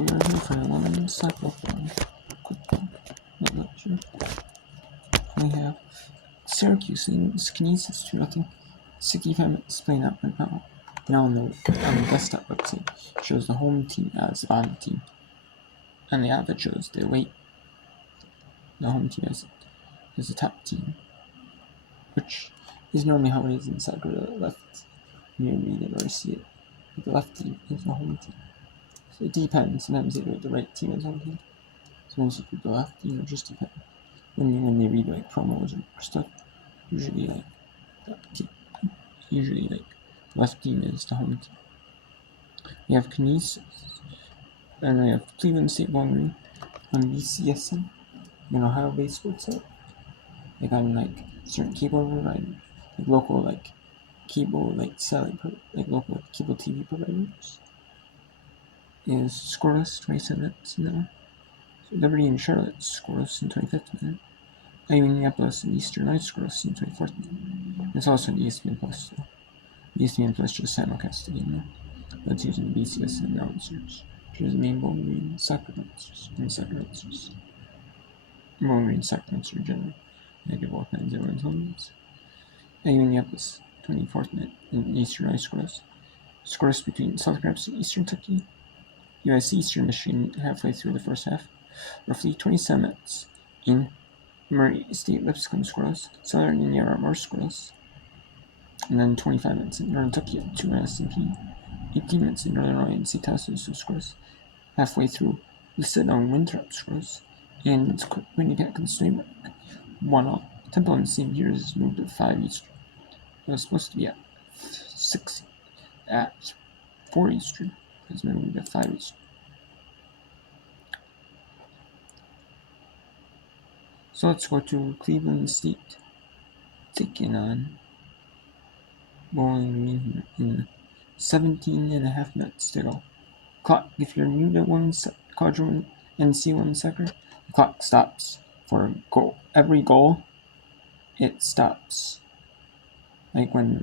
we are here for one cycle one. Quick not lecture. We have Syracuse in Kinesis 2-0. 65 minutes playing out right now. Now on the desktop website shows the home team as the bottom team. And the app that shows the home team as the top team. Which is normally how it is in soccer. The left, you read it or see it. But the left team is the home team. So it depends. Sometimes they do it the right team as home team. Sometimes you do the left team, it just depends. When they read like promos or stuff, usually like left team is the home team. We have Kinesis, and we have Cleveland State Bowling Green on BCSN, an Ohio-based sports site. Like on like certain cable providers, like local like cable like local cable TV providers. Is scoreless 27 minutes now. So Liberty and Charlotte scoreless in 25th minute. Minneapolis and Eastern Knights scoreless in 24th minute. It's also on ESPN Plus. So ESPN Plus just simulcast the game now. That's using the BCSN announcers. Here's the main Bowling Green soccer announcers and soccer announcers. Bowling Green soccer announcers in general. They give all kinds of homes. Minneapolis, 24th minute, and Eastern Knights scoreless. Scoreless between Southern Rapids and Eastern Kentucky. USC Eastern Michigan halfway through the first half. Roughly 27 minutes in Murray State Lipscomb scoreless. Southern Indiana more scoreless. And then 25 minutes in Northern Kentucky at 2 S&P. 18 minutes in Northern Illinois and St. Thomas scoreless. Halfway through, listed on Winthrop scoreless. And it's Winnipeg and Stuyvesant 1-0. Temple in St. Peter's is moved to 5 Eastern. It was supposed to be at 4 Eastern. It's been moved to 5 Eastern. So let's go to Cleveland State, taking on Bowling Green in 17.5 minutes to go. Clock, if you're new to College NC1 soccer, the clock stops for a goal. Every goal, it stops. Like when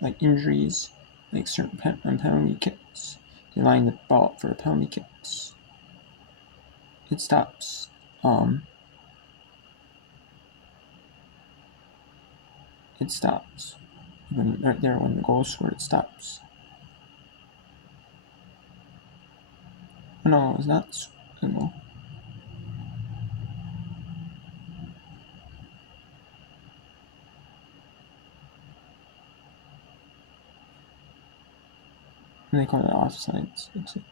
like injuries, like certain penalty kicks, they line the ball up for the penalty kicks. It stops. It stops. When right there, when the goal is scored, it stops. No, it's not a goal. And they call it offsides, looks like.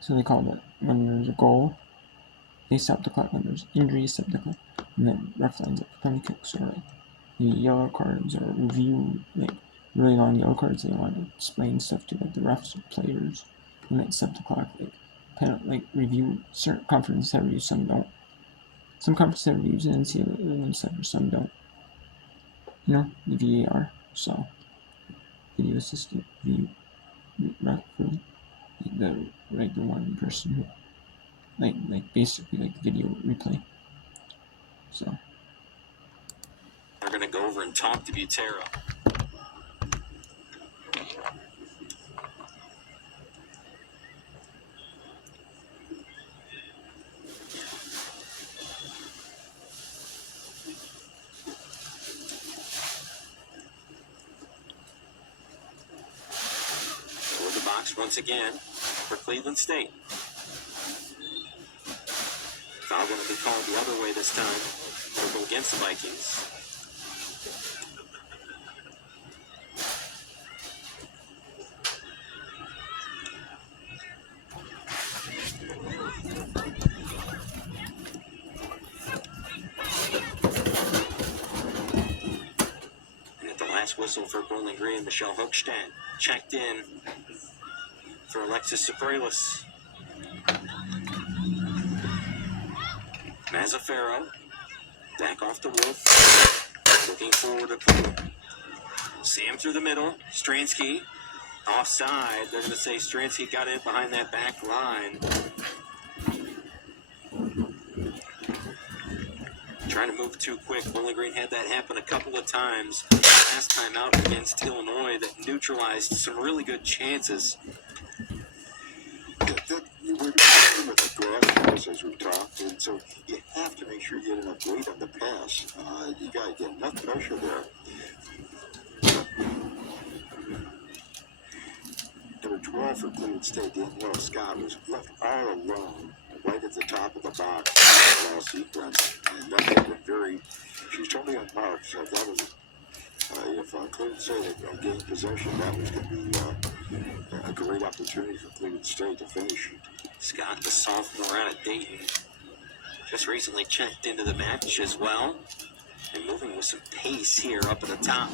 So they call it when there's a goal, they stop the clock. When there's injuries, stop the clock. And then ref lines up for penalty kicks or like the yellow cards or review, like really long yellow cards. They want to explain stuff to like the refs or players, and then stop the clock. Like review certain conferences have reviews, some don't. Some conferences have reviews in NCAA soccer, some don't. You know, the VAR, so video assistant view referee, the one person who like basically like video replay. So they're gonna go over and talk to Butera. Over the box once again for Cleveland State. Foul going to be called the other way this time. They'll go against the Vikings. And at the last whistle for Bowling Green, Michelle Hochstadt checked in for Alexis Sopralis. Mazzaferro back off the Wolf, looking forward to play. Sam through the middle, Stransky offside. They're going to say Stransky got in behind that back line. trying to move too quick. Bowling Green had that happen a couple of times last time out against Illinois that neutralized some really good chances. We're dealing with a grass pass as we've talked, and so you have to make sure you get enough weight on the pass. You got to get enough pressure there. Number 12 for Cleveland State, Danielle Scott, was left all alone right at the top of the box in all sequence, and that had been very. She was totally unmarked, so that was. If Cleveland State had gained possession, that was going to be a great opportunity for Cleveland State to finish. Scott, the sophomore out of Dayton, just recently checked into the match as well, and moving with some pace here up at the top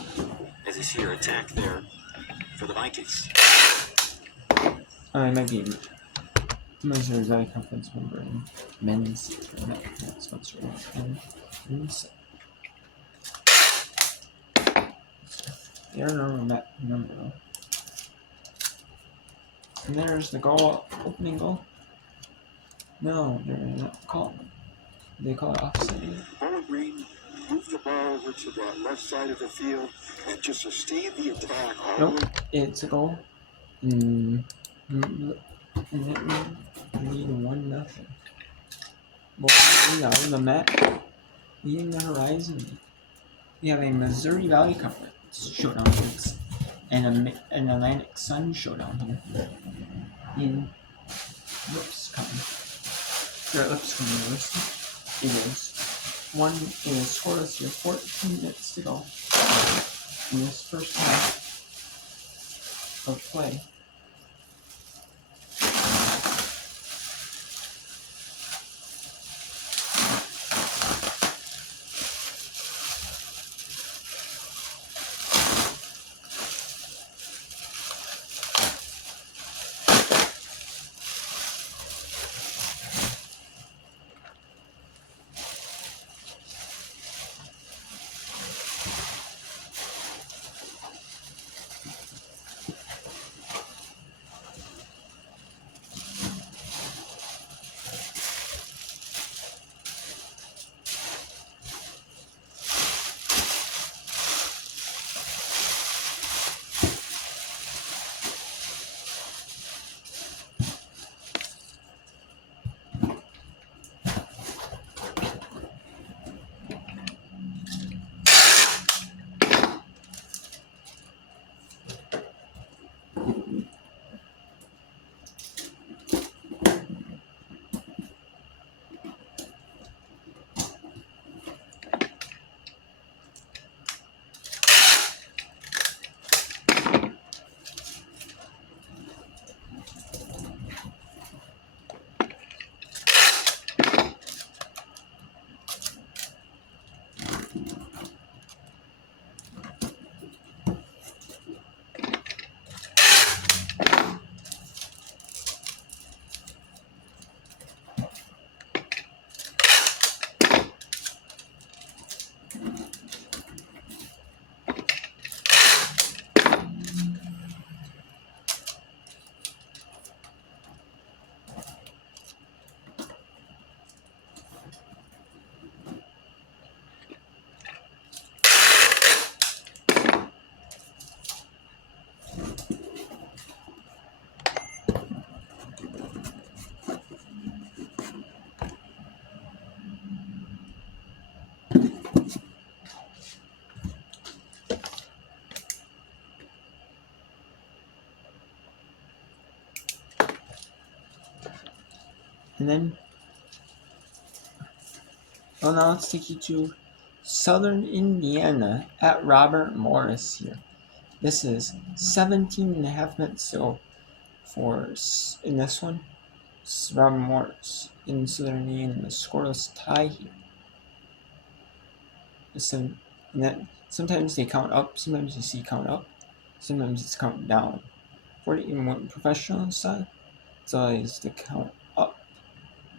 as you see her attack there for the Vikings. I might be Missouri Valley Conference member in men's tournament. That's what's right. They're normal number though. And there's the goal, opening goal. No, they're not called. They call it offside. Bowling Green moved the ball over to that left side of the field and just sustain the attack. Nope, it's a goal. And that lead 1-0. Bowling Green out of the map, leading the horizon. We have a Missouri Valley Conference showdown and an Atlantic Sun showdown here in Lipscomb. They're at Lipscomb University. It is scoreless here. 14 minutes to go in this first half of play. And then, now let's take you to Southern Indiana at Robert Morris here. This is 17.5 minutes. So, in this one, it's Robert Morris in Southern Indiana in a scoreless tie here. And then sometimes they count up, sometimes you see count up, sometimes it's count down. For the professional side, it's always the count up.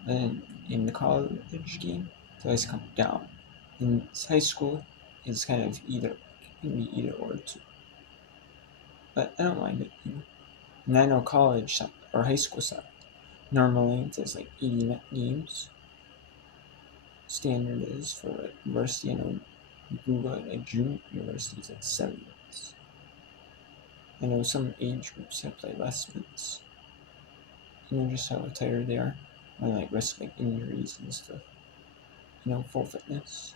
And in the college game, it's always count down. In high school, it's kind of can be either or two. But I don't mind it. And I know college side or high school side, normally it's like 80 games. standard is for university. I know you can go at junior universities at 7 minutes. I know some age groups have played less minutes. Just how tired they are, and risk injuries and stuff. Full fitness.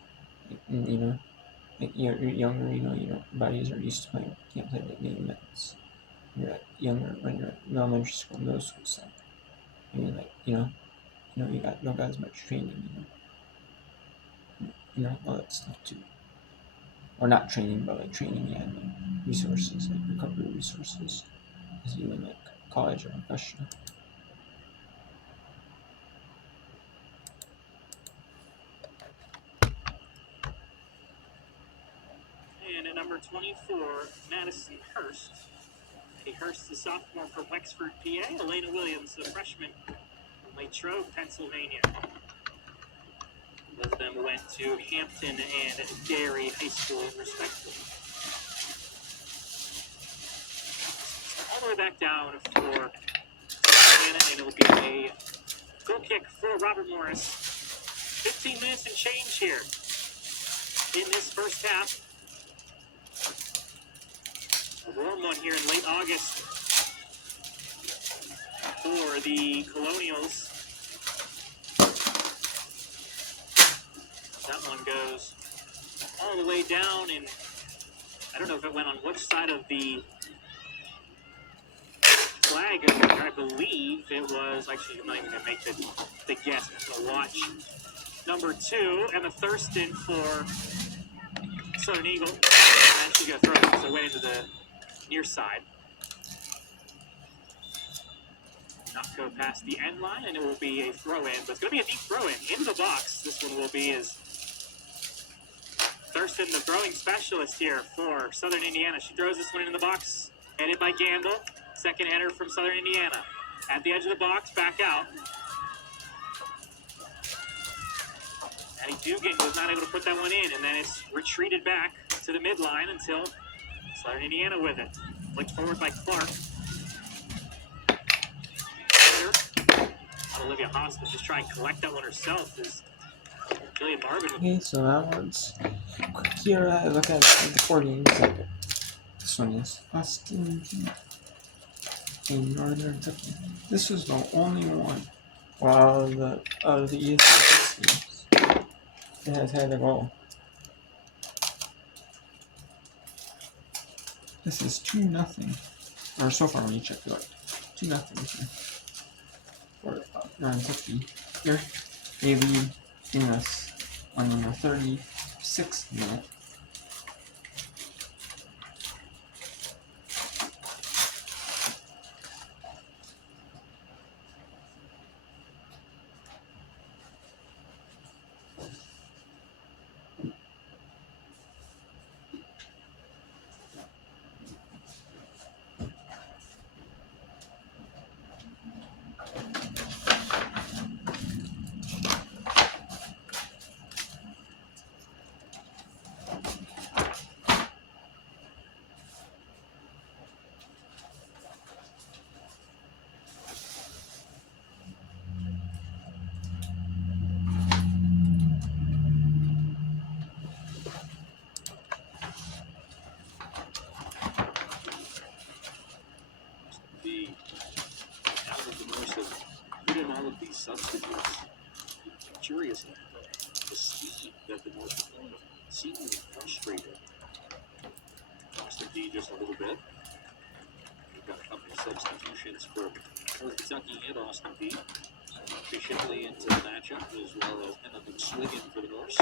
You're younger. Your bodies are used to playing. Can't play many minutes. You're younger when you're at elementary school, middle school stuff. You got as much training. All that stuff too. Or not training, but training and resources, recovery resources, as you in college or professional. And at number 24, Madison Hurst. Eddie Hurst, the sophomore from Wexford, PA. Elena Williams, the freshman from Latrobe, Pennsylvania. Both of them went to Hampton and Derry High School, respectively. All the way back down for Indiana, and it will be a goal kick for Robert Morris. 15 minutes and change here in this first half. A warm one here in late August for the Colonials. That one goes all the way down, and I don't know if it went on which side of the flag. I believe it was, actually, I'm not even going to make the guess. I'm just going to watch number 2, Emma Thurston for Southern Eagle. I'm actually going to throw it because it went into the near side. Not go past the end line, and it will be a throw-in, but it's going to be a deep throw-in into the box. This one will be as Thurston, the throwing specialist here for Southern Indiana. She throws this one in the box, headed by Gamble. Second header from Southern Indiana. At the edge of the box, back out. Addie Dugan was not able to put that one in, and then it's retreated back to the midline until Southern Indiana with it. Flicked forward by Clark. Olivia Hoskins just try and collect that one herself. Is Jillian Marvin. Okay, so now let's quick here look at the 4 games. This one is Austin in Northern Kentucky. This was the only one of the ESPN games that has had a goal. This is 2-0, or so far when you check it out, 2-0 for Northern Kentucky. Here, they lead in us on the 36th minute. Substitutes. Curious the speed that the North Dakota seemingly frustrated. Austin D just a little bit. We've got a couple of substitutions for North Kentucky and Austin D. Efficiently into the matchup, as well as Emma McSwiggan for the Norse. A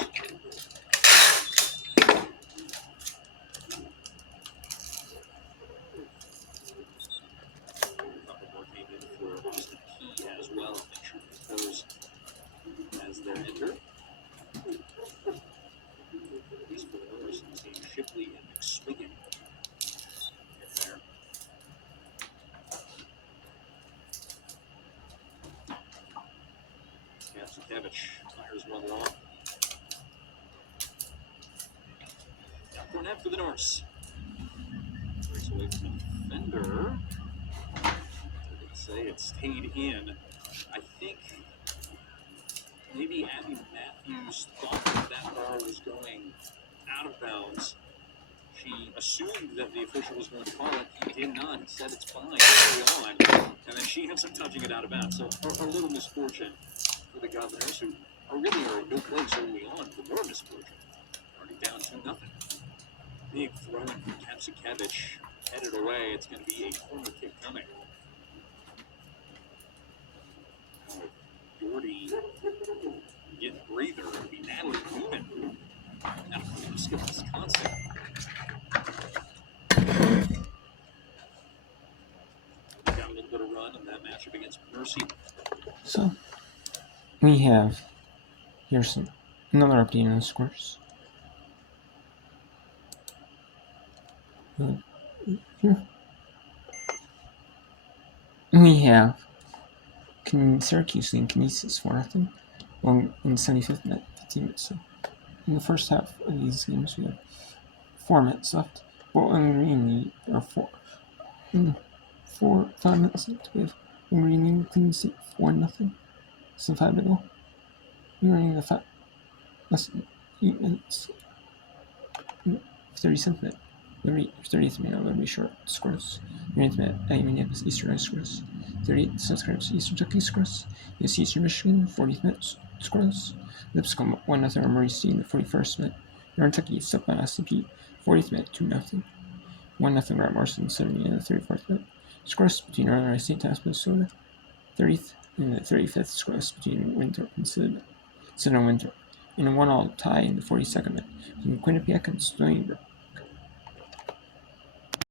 couple more came in for Austin Key as well. Make sure those as they're entered. These for the Norse, Shipley and McSwiggan in there. Kapsakevich fires one long. Cornet for the Norse. Breaks away from the defender. Say it stayed in. I think maybe Abby Matthews thought that ball was going out of bounds. She assumed that the official was going to call it. He did not. He said it's fine. Carry on. And then she ends up touching it out of bounds. So a little misfortune for the Governors, who are really in a good place early on for more misfortune. Already down 2-0. Big throw from Kapsikevich. Headed away. It's going to be a corner kick coming. Doherty get a breather. It'll be Natalie Newman. Now, skip Wisconsin. Got a little bit of run in that matchup against Mercy. So, we have, here's another update on the scores. Here. We have Syracuse leading Canisius 4-0 in the 75th minute, 15 minutes. So, in the first half of these games, we have 4 minutes left. Bowling Green are 5 minutes left. We have Bowling Green leading Cleveland State 1-0. So 5 to go. We're running the 5 less than 8 minutes. 37th minute. 30th minute, Liberty Short scores. 30th minute, Minneapolis Eastern Ice scores. 38th, South Carolina Eastern Kentucky scores. USC Eastern Michigan, 40th minute scores. Lipscomb 1-0 on Murray State in the 41st minute. Northern Kentucky is up by SCP, 40th minute, 2-0. 1-0 Grant Morrison, 70th in the 34th minute. Scores between Northern Ice State and Minnesota. 30th and the 35th scores between Winthrop and Sidon Winthrop. In a 1-all tie in the 42nd minute between Quinnipiac and Stony Brook.